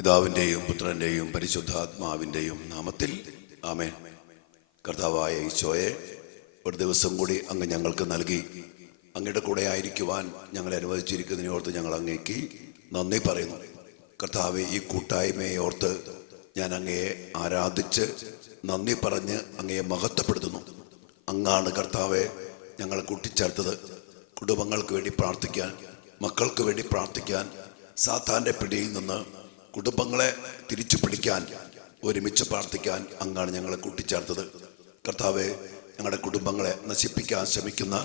പിതാവിൻ്റെയും പുത്രൻ്റെയും പരിശുദ്ധാത്മാവിൻ്റെയും നാമത്തിൽ ആമേൻ. കർത്താവായ ഈശോയെ, ഒരു ദിവസം കൂടി അങ്ങ് ഞങ്ങൾക്ക് നൽകി അങ്ങയുടെ കൂടെ ആയിരിക്കുവാൻ ഞങ്ങളെ അനുവദിച്ചിരിക്കുന്നതിനെ ഓർത്ത് ഞങ്ങൾ അങ്ങേക്ക് നന്ദി പറയുന്നു. കർത്താവെ, ഈ കൂട്ടായ്മയെ ഓർത്ത് ഞാൻ അങ്ങയെ ആരാധിച്ച് നന്ദി പറഞ്ഞ് അങ്ങയെ മഹത്വപ്പെടുത്തുന്നു. അങ്ങാണ് കർത്താവെ ഞങ്ങളെ കൂട്ടിച്ചേർത്തത്. കുടുംബങ്ങൾക്ക് വേണ്ടി പ്രാർത്ഥിക്കാൻ, മക്കൾക്ക് വേണ്ടി പ്രാർത്ഥിക്കാൻ, സാത്താൻ്റെ പിടിയിൽ നിന്ന് കുടുംബങ്ങളെ തിരിച്ചു പിടിക്കാൻ, ഒരുമിച്ച് പ്രാർത്ഥിക്കാൻ അങ്ങാണ് ഞങ്ങളെ കൂട്ടിച്ചേർത്തത്. കർത്താവെ, ഞങ്ങളുടെ കുടുംബങ്ങളെ നശിപ്പിക്കാൻ ശ്രമിക്കുന്ന,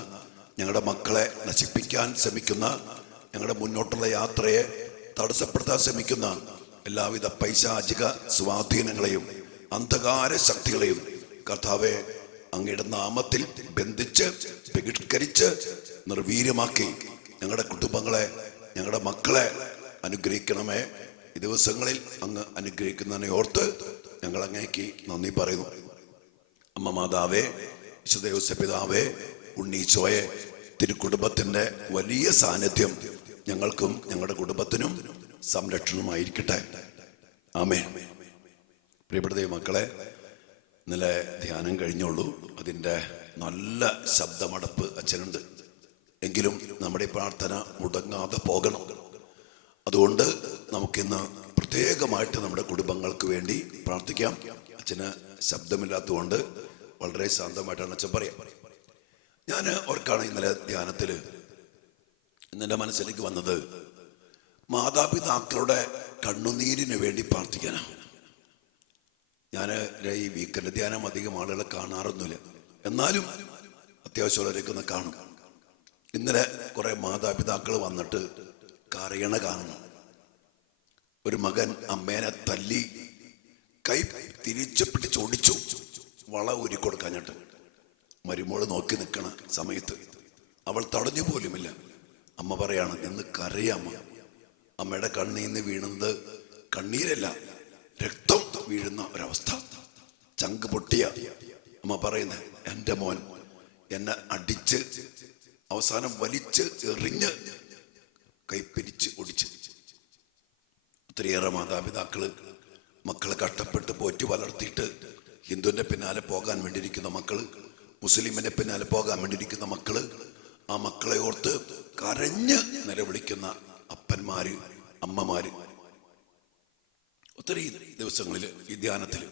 ഞങ്ങളുടെ മക്കളെ നശിപ്പിക്കാൻ ശ്രമിക്കുന്ന, ഞങ്ങളുടെ മുന്നോട്ടുള്ള യാത്രയെ തടസ്സപ്പെടുത്താൻ ശ്രമിക്കുന്ന എല്ലാവിധ പൈശാചിക സ്വാധീനങ്ങളെയും അന്ധകാര ശക്തികളെയും കർത്താവെ അങ്ങയുടെ നാമത്തിൽ ബന്ധിച്ച് ബഹിഷ്കരിച്ച് നിർവീര്യമാക്കി ഞങ്ങളുടെ കുടുംബങ്ങളെ, ഞങ്ങളുടെ മക്കളെ അനുഗ്രഹിക്കണമേ. ഈ ദിവസങ്ങളിൽ അങ്ങ് അനുഗ്രഹിക്കുന്നതിനെ ഓർത്ത് ഞങ്ങൾ അങ്ങേക്ക് നന്ദി പറയുന്നു. അമ്മ മാതാവേ, വിശുദ്ധ യോസേപ്പ് പിതാവേ, ഉണ്ണീശോയെ, തിരുക്കുടുംബത്തിൻ്റെ വലിയ സാന്നിധ്യം ഞങ്ങൾക്കും ഞങ്ങളുടെ കുടുംബത്തിനും സംരക്ഷണമായിരിക്കട്ടെ. ആമേൻ. പ്രിയപ്പെട്ട മക്കളെ, ഇന്നലെ ധ്യാനം കഴിഞ്ഞുള്ളൂ. അതിൻ്റെ നല്ല ശബ്ദമടപ്പ് അച്ഛനുണ്ട്. എങ്കിലും നമ്മുടെ പ്രാർത്ഥന മുടങ്ങാതെ പോകണം. അതുകൊണ്ട് നമുക്കിന്ന് പ്രത്യേകമായിട്ട് നമ്മുടെ കുടുംബങ്ങൾക്ക് വേണ്ടി പ്രാർത്ഥിക്കാം. അച്ഛന് ശബ്ദമില്ലാത്തതുകൊണ്ട് വളരെ ശാന്തമായിട്ടാണ് അച്ഛൻ പറയാം. ഞാൻ ഓർക്കാണ് ഇന്നലെ ധ്യാനത്തിൽ ഇന്നെൻ്റെ മനസ്സിലേക്ക് വന്നത് മാതാപിതാക്കളുടെ കണ്ണുനീരിന് വേണ്ടി പ്രാർത്ഥിക്കാനാണ്. ഞാൻ ഈ വീക്കെൻഡ് ധ്യാനം അധികം ആളുകളെ കാണാറൊന്നുമില്ല, എന്നാലും അത്യാവശ്യമുള്ളവരൊക്കെ ഒന്ന് കാണും. ഇന്നലെ കുറെ മാതാപിതാക്കൾ വന്നിട്ട് കരയണ കാണണം. ഒരു മകൻ അമ്മേനെ തല്ലി കൈ തിരിച്ചു പിടിച്ചോടിച്ചു, വള ഊരിക്കൊടുക്കാഞ്ഞിട്ട്. മരുമോള് നോക്കി നിൽക്കണ സമയത്ത് അവൾ തടഞ്ഞു പോലുമില്ല. അമ്മ പറയാണ്, നിന്ന് കരയമ്മ. അമ്മയുടെ കണ്ണീന്ന് വീണത് കണ്ണീരല്ല, രക്തം വീഴുന്ന ഒരവസ്ഥ. ചങ്ക് പൊട്ടിയ അമ്മ പറയുന്നത്, എൻ്റെ മോൻ എന്നെ അടിച്ച് അവസാനം വലിച്ച് എറിഞ്ഞ് കൈ പിരിച്ച് ഒടിച്ച്. ഒത്തിരിയേറെ മാതാപിതാക്കള് മക്കളെ കഷ്ടപ്പെട്ട് പോറ്റി വളർത്തിയിട്ട് ഹിന്ദുവിൻ്റെ പിന്നാലെ പോകാൻ വേണ്ടിയിരിക്കുന്ന മക്കള്, മുസ്ലിമിന്റെ പിന്നാലെ പോകാൻ വേണ്ടിയിരിക്കുന്ന മക്കള്, ആ മക്കളെ ഓർത്ത് കരഞ്ഞ് നിലവിളിക്കുന്ന അപ്പന്മാര്, അമ്മമാര് ഒത്തിരി ദിവസങ്ങളിൽ ഈ ധ്യാനത്തിൽ.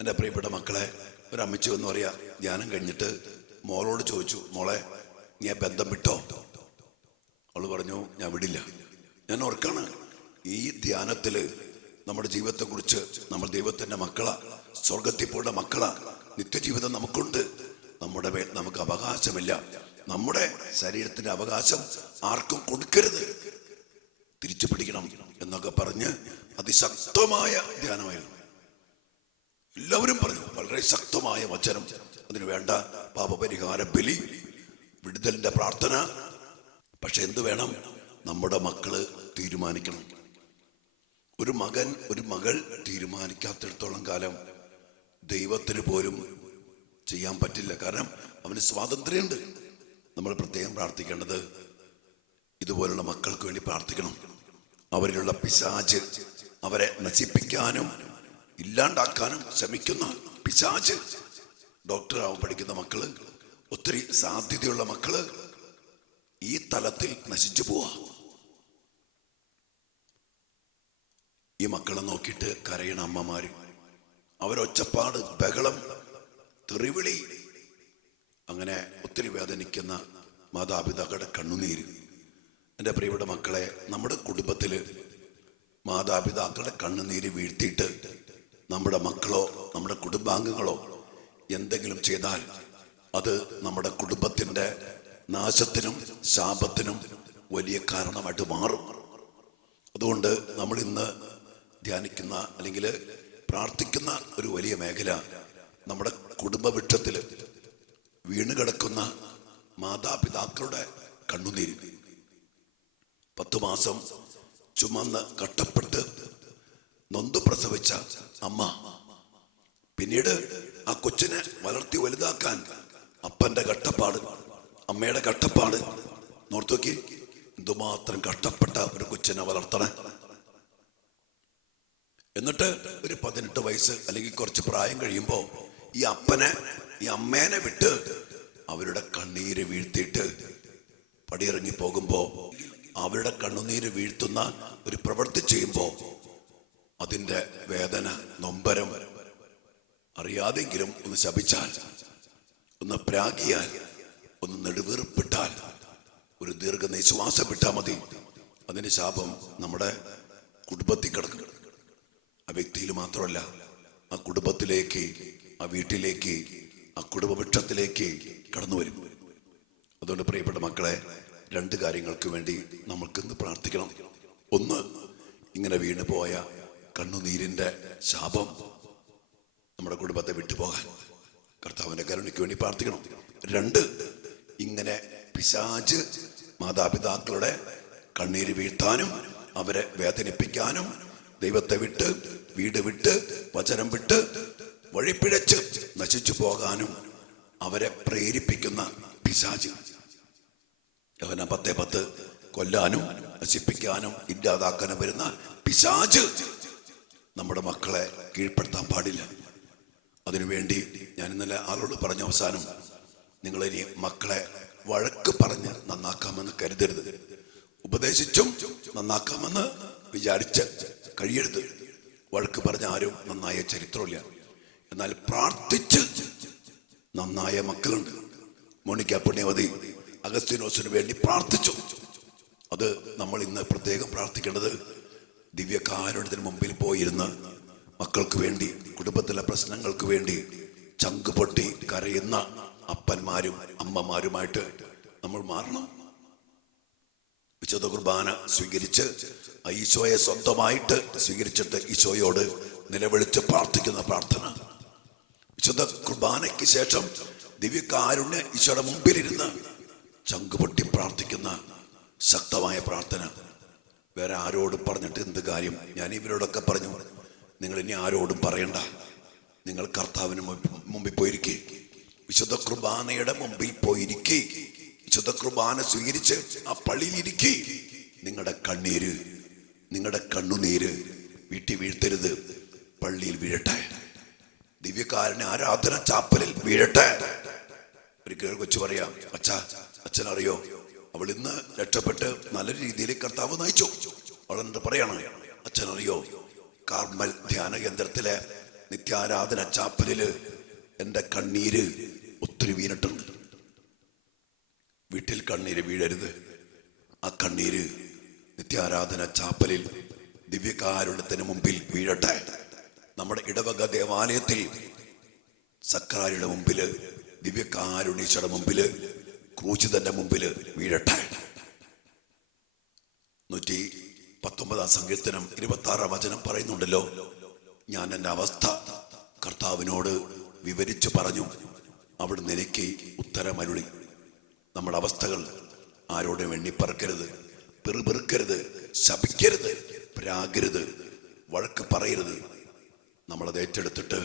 എൻ്റെ പ്രിയപ്പെട്ട മക്കളെ, ഒരമ്മച്ചു എന്ന് പറയാ, ധ്യാനം കഴിഞ്ഞിട്ട് മോളോട് ചോദിച്ചു, മോളെ നീ ബന്ധം വിട്ടോ? അവള് പറഞ്ഞു, ഞാൻ വിടില്ല. ഞാൻ ഓർക്കാണ്, ഈ ധ്യാനത്തില് നമ്മുടെ ജീവിതത്തെക്കുറിച്ച്, നമ്മൾ ദൈവത്തിന്റെ മക്കളാ, സ്വർഗത്തിൽ പോയുടെ മക്കളാ, നിത്യജീവിതം നമുക്കുണ്ട്, നമ്മുടെ മേൽ നമുക്ക് അവകാശമില്ല, നമ്മുടെ ശരീരത്തിന്റെ അവകാശം ആർക്കും കൊടുക്കരുത്, തിരിച്ചു പിടിക്കണം എന്നൊക്കെ പറഞ്ഞ് അതിശക്തമായ ധ്യാനമായിരുന്നു. എല്ലാവരും പറഞ്ഞു, വളരെ ശക്തമായ വചനം, അതിനു വേണ്ട പാപപരിഹാര ബലി, വിടുതലിന്റെ പ്രാർത്ഥന. പക്ഷെ എന്ത് വേണം? നമ്മുടെ മക്കള് തീരുമാനിക്കണം. ഒരു മകൻ, ഒരു മകൾ തീരുമാനിക്കാത്തിടത്തോളം കാലം ദൈവത്തിന് പോലും ചെയ്യാൻ പറ്റില്ല. കാരണം അവന് സ്വാതന്ത്ര്യമുണ്ട്. നമ്മൾ പ്രത്യേകം പ്രാർത്ഥിക്കേണ്ടത് ഇതുപോലുള്ള മക്കൾക്ക് വേണ്ടി പ്രാർത്ഥിക്കണം. അവരിലുള്ള പിശാച്, അവരെ നശിപ്പിക്കാനും ഇല്ലാണ്ടാക്കാനും ശ്രമിക്കുന്ന പിശാച്, ഡോക്ടറാവാൻ പഠിക്കുന്ന മക്കള്, ഒത്തിരി സാധ്യതയുള്ള മക്കള് ഈ തലത്തിൽ നശിച്ചു പോവാ. ഈ മക്കളെ നോക്കിയിട്ട് കരയണ അമ്മമാര്, അവരൊച്ചപ്പാട്, ബഹളം, തെറിവിളി, അങ്ങനെ ഒത്തിരി വേദനിക്കുന്ന മാതാപിതാക്കളുടെ കണ്ണുനീര്. എൻ്റെ പ്രിയപ്പെട്ട മക്കളെ, നമ്മുടെ കുടുംബത്തില് മാതാപിതാക്കളുടെ കണ്ണുനീര് വീഴ്ത്തിയിട്ട് നമ്മുടെ മക്കളോ നമ്മുടെ കുടുംബാംഗങ്ങളോ എന്തെങ്കിലും ചെയ്താൽ അത് നമ്മുടെ കുടുംബത്തിന്റെ നാശത്തിനും ശാപത്തിനും വലിയ കാരണമായിട്ട് മാറും. അതുകൊണ്ട് നമ്മൾ ഇന്ന് ധ്യാനിക്കുന്ന അല്ലെങ്കിൽ പ്രാർത്ഥിക്കുന്ന ഒരു വലിയ മേഖല നമ്മുടെ കുടുംബ വൃക്ഷത്തിൽ വീണുകിടക്കുന്ന മാതാപിതാക്കളുടെ കണ്ണുനീര്. 10 മാസം ചുമന്ന് കഷ്ടപ്പെട്ട് നൊന്തു പ്രസവിച്ച അമ്മ, പിന്നീട് ആ കൊച്ചിനെ വളർത്തി വലുതാക്കാൻ അപ്പന്റെ കഷ്ടപ്പാട്, അമ്മയുടെ കഷ്ടപ്പാട്. നോർത്തോക്കി, എന്തുമാത്രം കഷ്ടപ്പെട്ട ഒരു കൊച്ചിനെ വളർത്തണേ. എന്നിട്ട് ഒരു 18 വയസ്സ് അല്ലെങ്കിൽ കുറച്ച് പ്രായം കഴിയുമ്പോൾ ഈ അമ്മേനെ വിട്ട് അവരുടെ കണ്ണീര് വീഴ്ത്തിയിട്ട് പടിയിറങ്ങി പോകുമ്പോ അവരുടെ കണ്ണുനീര് വീഴ്ത്തുന്ന ഒരു പ്രവൃത്തി ചെയ്യുമ്പോ അതിന്റെ വേദന, നൊമ്പരം അറിയാതെങ്കിലും ഒന്ന് ശപിച്ചാൽ, ഒന്ന് പ്രാഗിയാൽ, ഒന്ന് നെടുവീർപ്പിട്ടാൽ, ഒരു ദീർഘനിശ്വാസം വിട്ടാൽ മതി, അതിന്റെ ശാപം നമ്മുടെ കുടുംബത്തിൽ കിടക്കും. ആ വ്യക്തിയിൽ മാത്രമല്ല, ആ കുടുംബത്തിലേക്ക്, ആ വീട്ടിലേക്ക്, ആ കുടുംബവൃക്ഷത്തിലേക്ക് കടന്നു വരും. അതുകൊണ്ട് പ്രിയപ്പെട്ട മക്കളെ, 2 കാര്യങ്ങൾക്ക് വേണ്ടി നമ്മൾക്കിന്ന് പ്രാർത്ഥിക്കണം. ഒന്ന്, ഇങ്ങനെ വീണു പോയ കണ്ണുനീരിന്റെ ശാപം നമ്മുടെ കുടുംബത്തെ വിട്ടുപോകാൻ കർത്താവിന്റെ കരുണയ്ക്ക് വേണ്ടി പ്രാർത്ഥിക്കണം. 2, ഇങ്ങനെ പിശാച് മാതാപിതാക്കളുടെ കണ്ണീര് വീഴ്ത്താനും അവരെ വേദനിപ്പിക്കാനും ദൈവത്തെ വിട്ട്, വീട് വിട്ട്, വചനം വിട്ട്, വഴിപ്പിഴച്ച് നശിച്ചു പോകാനും അവരെ പ്രേരിപ്പിക്കുന്ന പിശാച്, അവനെ 10 കൊല്ലാനും നശിപ്പിക്കാനും ഇല്ലാതാക്കാനും വരുന്ന പിശാച് നമ്മുടെ മക്കളെ കീഴ്പ്പെടുത്താൻ പാടില്ല. അതിനുവേണ്ടി ഞാൻ ഇന്നലെ ആളോട് പറഞ്ഞ അവസാനം, നിങ്ങളിനി മക്കളെ വഴക്ക് പറഞ്ഞ് നന്നാക്കാമെന്ന് കരുതരുത്. ഉപദേശിച്ചും നന്നാക്കാമെന്ന് വിചാരിച്ച് കഴിയരുത്. വഴക്ക് പറഞ്ഞ ആരും നന്നായ ചരിത്രമില്ല. എന്നാൽ പ്രാർത്ഥിച്ച് നന്നായ മക്കളുണ്ട്. മോണിക്ക പുണ്യവതി അഗസ്തീനോസിന് വേണ്ടി പ്രാർത്ഥിച്ചു. അത് നമ്മൾ ഇന്ന് പ്രത്യേകം പ്രാർത്ഥിക്കേണ്ടത്, ദിവ്യകാരുണ്യത്തിന് മുമ്പിൽ പോയിരുന്ന് മക്കൾക്ക് വേണ്ടി, കുടുംബത്തിലെ പ്രശ്നങ്ങൾക്ക് വേണ്ടി ചങ്കുപൊട്ടി കരയുന്ന അപ്പന്മാരും അമ്മമാരുമായിട്ട് നമ്മൾ മാറണം. വിശുദ്ധ കുർബാന സ്വീകരിച്ച് ഈശോയെ സ്വന്തമായിട്ട് സ്വീകരിച്ചിട്ട് ഈശോയോട് നിലവിളിച്ച് പ്രാർത്ഥിക്കുന്ന പ്രാർത്ഥന. വിശുദ്ധ കുർബാനയ്ക്ക് ശേഷം ദിവ്യകാരുണ്യ ഈശോയുടെ മുമ്പിലിരുന്ന് ചങ്കുപൊട്ടി പ്രാർത്ഥിക്കുന്ന ശക്തമായ പ്രാർത്ഥന. വേറെ ആരോടും പറഞ്ഞിട്ട് എന്ത് കാര്യം? ഞാൻ ഇവരോടൊക്കെ പറഞ്ഞു, നിങ്ങൾ ഇനി ആരോടും പറയണ്ട, നിങ്ങൾ കർത്താവിന് മുമ്പിൽ പോയിരിക്കേ, വിശുദ്ധ കുർബാനയുടെ മുമ്പിൽ പോയിരിക്കേ, വിശുദ്ധ കുർബാന സ്വീകരിച്ച് ആ പള്ളിയിൽ ഇരിക്കേ. നിങ്ങളുടെ കണ്ണീര്, നിങ്ങളുടെ കണ്ണുനീര് വീട്ടിൽ വീഴ്ത്തരുത്, പള്ളിയിൽ വീഴട്ടെ, ദിവ്യകാരുണ്യ ആരാധന ചാപ്പലിൽ വീഴട്ടെ. ഒരിക്കൽ കൊച്ചു പറയാം, അച്ഛനറിയോ, അവൾ ഇന്ന് രക്ഷപ്പെട്ട് നല്ല രീതിയിൽ കർത്താവ് നയിച്ചു. അവളെന്ത് പറയണം? അച്ഛനറിയോ, കാർമൽ ധ്യാന കേന്ദ്രത്തിലെ നിത്യാരാധന ചാപ്പലില് എന്റെ കണ്ണീര് ഒത്തിരി വീണിട്ടുണ്ട്. വീട്ടിൽ കണ്ണീര് വീഴരുത്. ആ കണ്ണീര് നിത്യാരാധന ചാപ്പലിൽ ദിവ്യകാരുണ്യത്തിന് മുമ്പിൽ വീഴട്ടെ. നമ്മുടെ ഇടവക ദേവാലയത്തിൽ സക്രാരിയുടെ മുമ്പില്, ദിവ്യകാരുണ്യയുടെ മുമ്പില്, ക്രൂശിതന്റെ മുമ്പില് വീഴട്ടെ. 119 സങ്കീർത്തനം 26 വചനം പറയുന്നുണ്ടല്ലോ, ഞാൻ എൻ്റെ അവസ്ഥ കർത്താവിനോട് വിവരിച്ചു പറഞ്ഞു, അവിടുന്ന് എനിക്ക് ഉത്തരമരുളി. നമ്മുടെ അവസ്ഥകൾ ആരോടും എണ്ണിപ്പറക്കരുത്, പെറുപെറുക്കരുത്, ശപിക്കരുത്, പ്രാകരുത്, വഴക്ക് പറയരുത്. നമ്മളത് ഏറ്റെടുത്തിട്ട്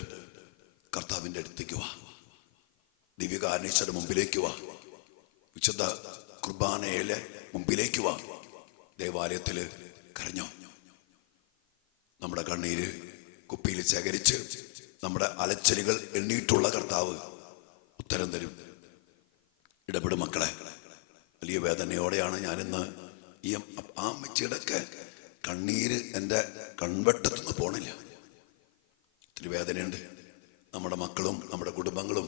കർത്താവിൻ്റെ അടുത്തേക്ക് വാ, ദിവ്യകാരുണ്യയുടെ മുമ്പിലേക്ക് വാ, വിശുദ്ധ കുർബാനയിലെ മുമ്പിലേക്ക് വാ, ദേവാലയത്തില് കരഞ്ഞോ. നമ്മുടെ കണ്ണീര് കുപ്പിയിൽ ശേഖരിച്ച് നമ്മുടെ അലച്ചലുകൾ എണ്ണിയിട്ടുള്ള കർത്താവ് ഉത്തരം തരും. ഇടപെടും മക്കളെ. വലിയ വേദനയോടെയാണ് ഞാനിന്ന് ഈ ആ അമ്മച്ചിയുടെയൊക്കെ കണ്ണീര് എൻ്റെ കൺവെട്ടത്തുനിന്ന് പോണില്ല. ഒത്തിരി വേദനയുണ്ട്. നമ്മുടെ മക്കളും നമ്മുടെ കുടുംബങ്ങളും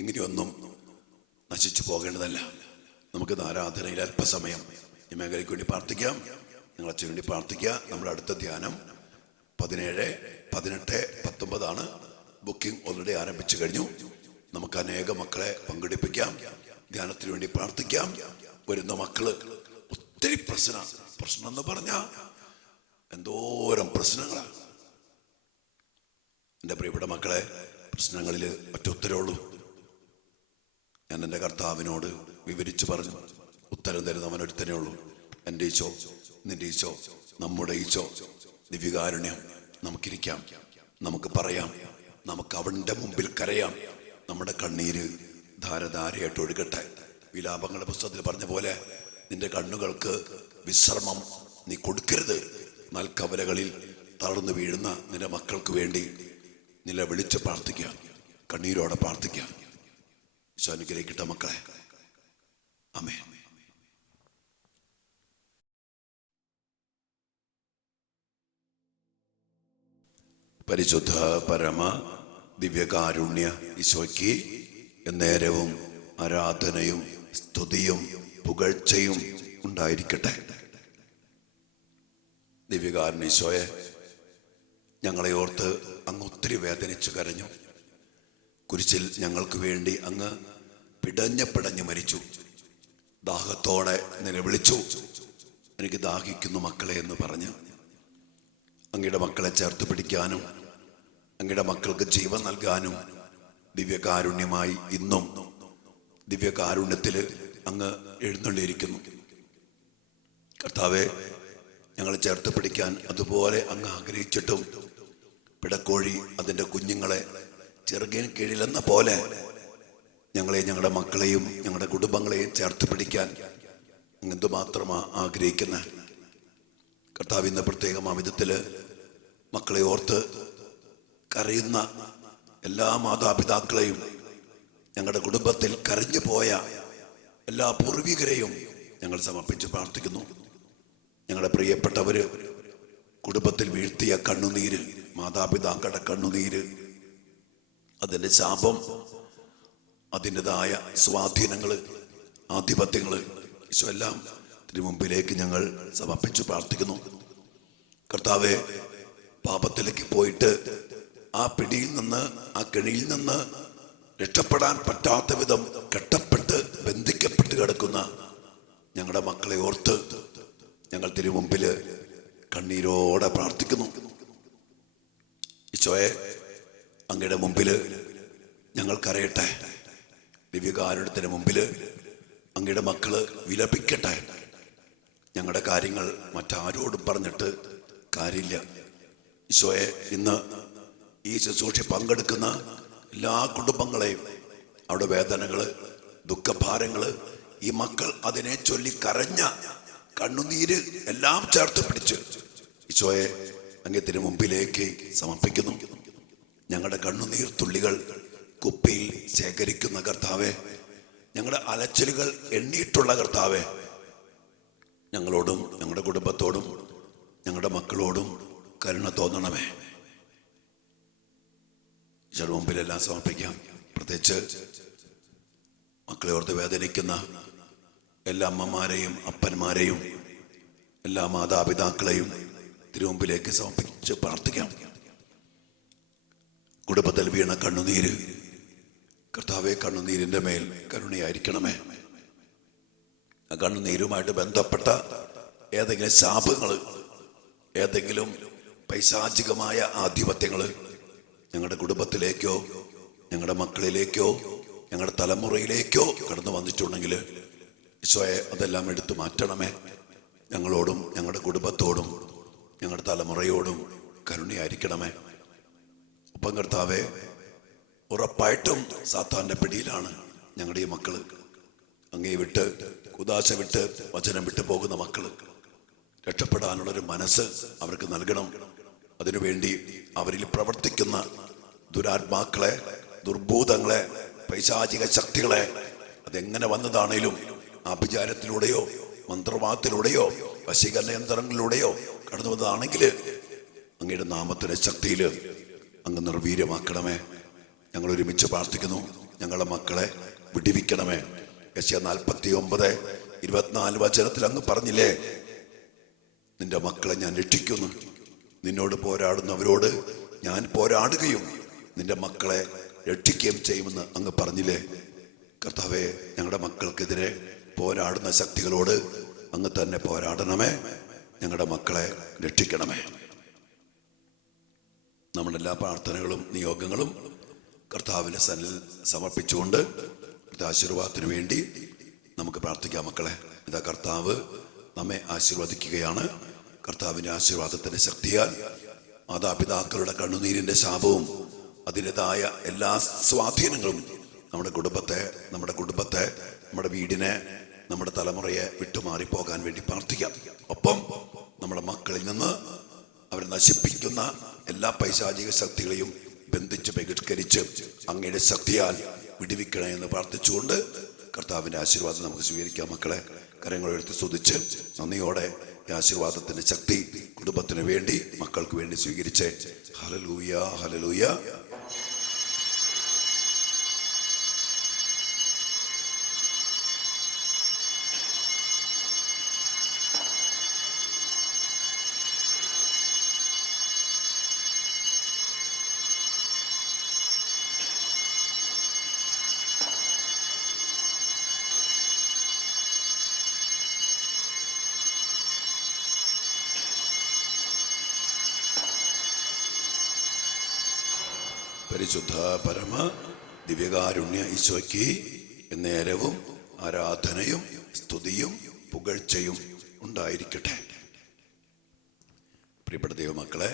ഇങ്ങനെയൊന്നും നശിച്ചു പോകേണ്ടതല്ല. നമുക്ക് ആരാധനയിൽ അല്പസമയം ഈ മേഖലയ്ക്ക് വേണ്ടി പ്രാർത്ഥിക്കാം. നിങ്ങൾ അച്ഛന് വേണ്ടി പ്രാർത്ഥിക്കുക. നമ്മുടെ അടുത്ത ധ്യാനം 17, 18, 19 ബുക്കിംഗ് ഓൾറെഡി ആരംഭിച്ചു കഴിഞ്ഞു. നമുക്ക് അനേക മക്കളെ പങ്കെടുപ്പിക്കാം, ധ്യാനത്തിന് വേണ്ടി പ്രാർത്ഥിക്കാം. വരുന്ന മക്കള് ഒത്തിരി പ്രശ്നം എന്ന് പറഞ്ഞ എന്തോരം പ്രശ്നങ്ങളാണ്. എൻ്റെ പ്രിയപ്പെട്ട മക്കളെ, പ്രശ്നങ്ങളിൽ ഒറ്റ ഞാൻ എൻ്റെ കർത്താവിനോട് വിവരിച്ചു പറഞ്ഞു. ഉത്തരം തരുന്നവൻ ഒരുത്തനേ ഉള്ളൂ. എൻ്റെ ഈശോ, നിന്റെ ഈശോ, നമ്മുടെ ഈശോ. ദിവ്യകാരുണ്യം നമുക്കിരിക്കാം, നമുക്ക് പറയാം, നമുക്ക് അവൻ്റെ മുമ്പിൽ കരയാം. നമ്മുടെ കണ്ണീര് ധാരധാരയായിട്ട് ഒഴുകട്ടെ. വിലാപങ്ങളുടെ പുസ്തകത്തിൽ പറഞ്ഞ പോലെ, നിന്റെ കണ്ണുകൾക്ക് വിശ്രമം നീ കൊടുക്കരുത്, നൽകവലകളിൽ തളർന്നു വീഴുന്ന നിന്റെ മക്കൾക്ക് വേണ്ടി നിലവിളിച്ച് പ്രാർത്ഥിക്കുക, കണ്ണീരോടെ പ്രാർത്ഥിക്കുക. ഈശോ അനുഗ്രഹിക്കട്ടെ മക്കളെ. ആമേൻ. പരിശുദ്ധ പരമ ദിവ്യകാരുണ്യ ഈശോയ്ക്ക് എന്നേരവും ആരാധനയും സ്തുതിയും പുകഴ്ചയും ഉണ്ടായിരിക്കട്ടെ. ദിവ്യകാരുണ്യ ഈശോയെ, ഞങ്ങളെ ഓർത്ത് അങ്ങ് ഒത്തിരി വേദനിച്ചു കരഞ്ഞു. കുരിശിൽ ഞങ്ങൾക്ക് വേണ്ടി അങ്ങ് പിടഞ്ഞു മരിച്ചു. ദാഹത്തോടെ നിലവിളിച്ചു, എനിക്ക് ദാഹിക്കുന്നു മക്കളെ എന്ന് പറഞ്ഞ് അങ്ങയുടെ മക്കളെ ചേർത്ത് പിടിക്കാനും അങ്ങയുടെ മക്കൾക്ക് ജീവൻ നൽകാനും ദിവ്യകാരുണ്യമായി ഇന്നും ദിവ്യകാരുണ്യത്തിൽ അങ്ങ് എഴുന്നള്ളിയിരിക്കുന്നു. കർത്താവെ, ഞങ്ങളെ ചേർത്ത് പിടിക്കാൻ അതുപോലെ അങ്ങ് ആഗ്രഹിച്ചിട്ടും പിടക്കോഴി അതിൻ്റെ കുഞ്ഞുങ്ങളെ ചെറുകിൻ കീഴിലെന്ന പോലെ ഞങ്ങളെയും ഞങ്ങളുടെ മക്കളെയും ഞങ്ങളുടെ കുടുംബങ്ങളെയും ചേർത്ത് പിടിക്കാൻ അങ്ങ് എന്തുമാത്രമാണ് ആഗ്രഹിക്കുന്നത്. കർത്താവ്, ഇന്ന് പ്രത്യേകം ആ വിധത്തിൽ മക്കളെ ഓർത്ത് കരയുന്ന എല്ലാ മാതാപിതാക്കളെയും, ഞങ്ങളുടെ കുടുംബത്തിൽ കരഞ്ഞു പോയ എല്ലാ പൂർവികരെയും ഞങ്ങൾ സമർപ്പിച്ച് പ്രാർത്ഥിക്കുന്നു. ഞങ്ങളുടെ പ്രിയപ്പെട്ടവര് കുടുംബത്തിൽ വീഴ്ത്തിയ കണ്ണുനീര്, മാതാപിതാക്കളുടെ കണ്ണുനീര്, അതിൻ്റെ ശാപം, അതിൻ്റെതായ സ്വാധീനങ്ങൾ, ആധിപത്യങ്ങൾ, ഈശോ എല്ലാം ഇതിനു മുമ്പിലേക്ക് ഞങ്ങൾ സമർപ്പിച്ചു പ്രാർത്ഥിക്കുന്നു. കർത്താവെ, പാപത്തിലേക്ക് പോയിട്ട് ആ പിടിയിൽ നിന്ന്, ആ കെണിയിൽ നിന്ന് രക്ഷപ്പെടാൻ പറ്റാത്ത വിധം കെട്ടപ്പെട്ട് ബന്ധിക്കപ്പെട്ട് കിടക്കുന്ന ഞങ്ങളുടെ മക്കളെ ഓർത്ത് ഞങ്ങൾ തിരു മുമ്പിൽ കണ്ണീരോടെ പ്രാർത്ഥിക്കുന്നു. ഈശോയെ, അങ്ങയുടെ മുമ്പിൽ ഞങ്ങൾ കരയട്ടെ. ദിവ്യകാരുണ്യത്തിന് മുമ്പിൽ അങ്ങയുടെ മക്കള് വിലപിക്കട്ടെ. ഞങ്ങളുടെ കാര്യങ്ങൾ മറ്റാരോടും പറഞ്ഞിട്ട് കാര്യമില്ല. ഈശോയെ, ഇന്ന് ഈ ശുശ്രൂഷ പങ്കെടുക്കുന്ന എല്ലാ കുടുംബങ്ങളെയും, അവിടെ വേദനകള്, ദുഃഖഭാരങ്ങള്, ഈ മക്കൾ അതിനെ ചൊല്ലി കരഞ്ഞ കണ്ണുനീര് എല്ലാം ചേർത്ത് പിടിച്ച് ഈശോയെ അങ്ങത്തിന് മുമ്പിലേക്ക് സമർപ്പിക്കുന്നു. ഞങ്ങളുടെ കണ്ണുനീർ തുള്ളികൾ കുപ്പിയിൽ ശേഖരിക്കുന്ന കർത്താവെ, ഞങ്ങളുടെ അലച്ചിലുകൾ എണ്ണിയിട്ടുള്ള കർത്താവെ, ഞങ്ങളോടും ഞങ്ങളുടെ കുടുംബത്തോടും ഞങ്ങളുടെ മക്കളോടും കരുണ തോന്നണമേ. ഈശോയുടെ മുമ്പിലെല്ലാം സമർപ്പിക്കാം. പ്രത്യേകിച്ച് മക്കളെ ഓർത്ത് വേദനിക്കുന്ന എല്ലാ അമ്മമാരെയും അപ്പന്മാരെയും എല്ലാ മാതാപിതാക്കളെയും തിരുമുമ്പിലേക്ക് സമർപ്പിച്ച് പ്രാർത്ഥിക്കാം. കുടുംബത്തിൽ വീണ കണ്ണുനീര്, കർത്താവെ, കണ്ണുനീരിന്റെ മേൽ കരുണയായിരിക്കണമേ. ആ കണ്ണുനീരുമായിട്ട് ബന്ധപ്പെട്ട ഏതെങ്കിലും ശാപങ്ങൾ, ഏതെങ്കിലും പൈശാചികമായ ആധിപത്യങ്ങൾ ഞങ്ങളുടെ കുടുംബത്തിലേക്കോ ഞങ്ങളുടെ മക്കളിലേക്കോ ഞങ്ങളുടെ തലമുറയിലേക്കോ കടന്നു വന്നിട്ടുണ്ടെങ്കിൽ ഈശോയെ അതെല്ലാം എടുത്തു മാറ്റണമേ. ഞങ്ങളോടും ഞങ്ങളുടെ കുടുംബത്തോടും ഞങ്ങളുടെ തലമുറയോടും കരുണയായിരിക്കണമേ. ഒപ്പം കർത്താവെ, ഉറപ്പായിട്ടും സാത്താന്റെ പിടിയിലാണ് ഞങ്ങളുടെ ഈ മക്കള്. അങ്ങേ വിട്ട്, കുദാശ വിട്ട്, വചനം വിട്ടു പോകുന്ന മക്കള്. രക്ഷപ്പെടാനുള്ളൊരു മനസ്സ് അവർക്ക് നൽകണം. അതിനുവേണ്ടി അവരിൽ പ്രവർത്തിക്കുന്ന ദുരാത്മാക്കളെ, ദുർഭൂതങ്ങളെ, പൈശാചിക ശക്തികളെ, അതെങ്ങനെ വന്നതാണേലും ആഭിചാരത്തിലൂടെയോ മന്ത്രവാദത്തിലൂടെയോ വശീകരണ യന്ത്രങ്ങളിലൂടെയോ കടന്നു വന്നതാണെങ്കിൽ അങ്ങയുടെ നാമത്തിന്റെ ശക്തിയിൽ അങ്ങ് നിർവീര്യമാക്കണമേ. ഞങ്ങൾ ഒരുമിച്ച് പ്രാർത്ഥിക്കുന്നു. ഞങ്ങളുടെ മക്കളെ വിടിവിക്കണമേ. യെശയ്യാ 49:24 വചനത്തിൽ അങ്ങ് പറഞ്ഞില്ലേ, നിന്റെ മക്കളെ ഞാൻ രക്ഷിക്കുന്നു, നിന്നോട് പോരാടുന്നവരോട് ഞാൻ പോരാടുകയും നിന്റെ മക്കളെ രക്ഷിക്കുകയും ചെയ്യുമെന്ന് അങ്ങ് പറഞ്ഞില്ലേ. കർത്താവെ, ഞങ്ങളുടെ മക്കൾക്കെതിരെ പോരാടുന്ന ശക്തികളോട് അങ്ങ് തന്നെ പോരാടണമേ. ഞങ്ങളുടെ മക്കളെ രക്ഷിക്കണമേ. നമ്മുടെ എല്ലാ പ്രാർത്ഥനകളും നിയോഗങ്ങളും കർത്താവിന്റെ സന്നിധിയിൽ സമർപ്പിച്ചുകൊണ്ട് ആശീർവാദത്തിന് വേണ്ടി നമുക്ക് പ്രാർത്ഥിക്കാം. മക്കളെ, ഇതാ കർത്താവ് നമ്മെ ആശീർവദിക്കുകയാണ്. കർത്താവിന്റെ ആശീർവാദത്തിന്റെ ശക്തിയാൽ മാതാപിതാക്കളുടെ കണ്ണുനീരിന്റെ ശാപവും അതിൻ്റെതായ എല്ലാ സ്വാധീനങ്ങളും നമ്മുടെ കുടുംബത്തെ, നമ്മുടെ വീടിനെ, നമ്മുടെ തലമുറയെ വിട്ടുമാറിപ്പോകാൻ വേണ്ടി പ്രാർത്ഥിക്കാം. ഒപ്പം നമ്മുടെ മക്കളിൽ നിന്ന് അവരെ നശിപ്പിക്കുന്ന എല്ലാ പൈശാചിക ശക്തികളെയും ബന്ധിച്ച് ബഹിഷ്കരിച്ച് അങ്ങയുടെ ശക്തിയാൽ വിടുവിക്കണേ എന്ന് പ്രാർത്ഥിച്ചുകൊണ്ട് കർത്താവിൻ്റെ ആശീർവാദം നമുക്ക് സ്വീകരിക്കാം. മക്കളെ, കരങ്ങളെടുത്ത് സ്തുതിച്ച് നന്ദിയോടെ ഈ ആശീർവാദത്തിൻ്റെ ശക്തി കുടുംബത്തിന് വേണ്ടി, മക്കൾക്ക് വേണ്ടി സ്വീകരിച്ച് ഹല്ലേലൂയ, ഹല്ലേലൂയ. പരിശുദ്ധ പരമ ദിവ്യകാരുണ്യ ഈശോയ്ക്ക് നേരവും ആരാധനയും സ്തുതിയും പുകഴ്ചയും ഉണ്ടായിരിക്കട്ടെ. പ്രിയപ്പെട്ട ദൈവമക്കളെ,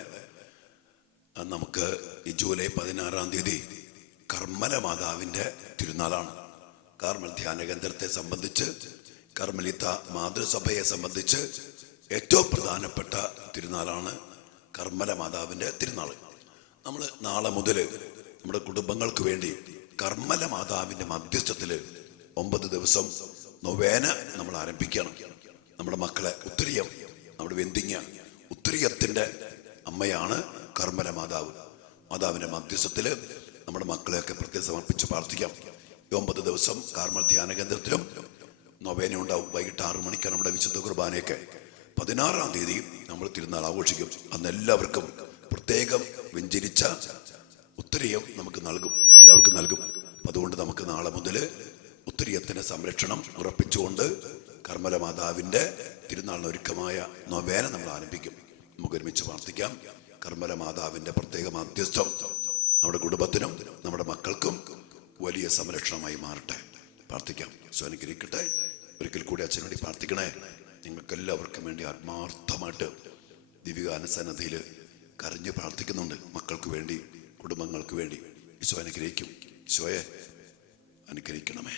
നമുക്ക് ഈ ജൂലൈ 16-ാം തീയതി കർമ്മല മാതാവിൻ്റെ തിരുനാളാണ്. കാർമൽ ധ്യാന കേന്ദ്രത്തെ സംബന്ധിച്ച്, കർമ്മലിത്ത മാതൃസഭയെ സംബന്ധിച്ച് ഏറ്റവും പ്രധാനപ്പെട്ട തിരുനാളാണ് കർമ്മല മാതാവിൻ്റെ തിരുനാൾ. നമ്മൾ നാളെ മുതൽ നമ്മുടെ കുടുംബങ്ങൾക്ക് വേണ്ടി കർമ്മല മാതാവിൻ്റെ മധ്യസ്ഥത്തിൽ 9 ദിവസം നൊവേന നമ്മൾ ആരംഭിക്കണം. നമ്മുടെ മക്കളെ ഉത്തരീയം, നമ്മുടെ വെന്തിങ്ങ ഉത്തരീയത്തിൻ്റെ അമ്മയാണ് കർമ്മല മാതാവ്. മാതാവിൻ്റെ മധ്യസ്ഥത്തിൽ നമ്മുടെ മക്കളെയൊക്കെ പ്രത്യേകം സമർപ്പിച്ച് പ്രാർത്ഥിക്കാം. 9 ദിവസം കാർമൽ ധ്യാന കേന്ദ്രത്തിലും നൊവേന ഉണ്ടാവും. വൈകിട്ട് 6 മണിക്കാണ് നമ്മുടെ വിശുദ്ധ കുർബാനയൊക്കെ. 16-ാം തീയതി നമ്മൾ തിരുനാൾ ആഘോഷിക്കും. അന്ന് എല്ലാവർക്കും പ്രത്യേകം വെഞ്ചരിച്ച ഉത്തരീയം നമുക്ക് നൽകും, എല്ലാവർക്കും നൽകും. അതുകൊണ്ട് നമുക്ക് നാളെ മുതൽ ഉത്തരീയത്തിന് സംരക്ഷണം ഉറപ്പിച്ചുകൊണ്ട് കർമ്മല മാതാവിൻ്റെ തിരുനാളിനൊരുക്കമായ നൊവേന നമ്മൾ ആരംഭിക്കും. നമുക്ക് ഒരുമിച്ച് പ്രാർത്ഥിക്കാം. കർമ്മല മാതാവിൻ്റെ പ്രത്യേക മധ്യസ്ഥം നമ്മുടെ കുടുംബത്തിനും നമ്മുടെ മക്കൾക്കും വലിയ സംരക്ഷണമായി മാറട്ടെ. പ്രാർത്ഥിക്കാം. അനുഗ്രഹിക്കട്ടെ. ഒരിക്കൽ കൂടി അച്ഛന് വേണ്ടി പ്രാർത്ഥിക്കണേ. നിങ്ങൾക്കെല്ലാവർക്കും വേണ്ടി ആത്മാർത്ഥമായിട്ട് ദിവ്യകാനസന്നദ്ധിയിൽ കരഞ്ഞ് പ്രാർത്ഥിക്കുന്നുണ്ട്. മക്കൾക്ക് വേണ്ടി, കുടുംബങ്ങൾക്ക് വേണ്ടി. ഈശോ അനുഗ്രഹിക്കും. ഈശോയെ അനുഗ്രഹിക്കണമേ.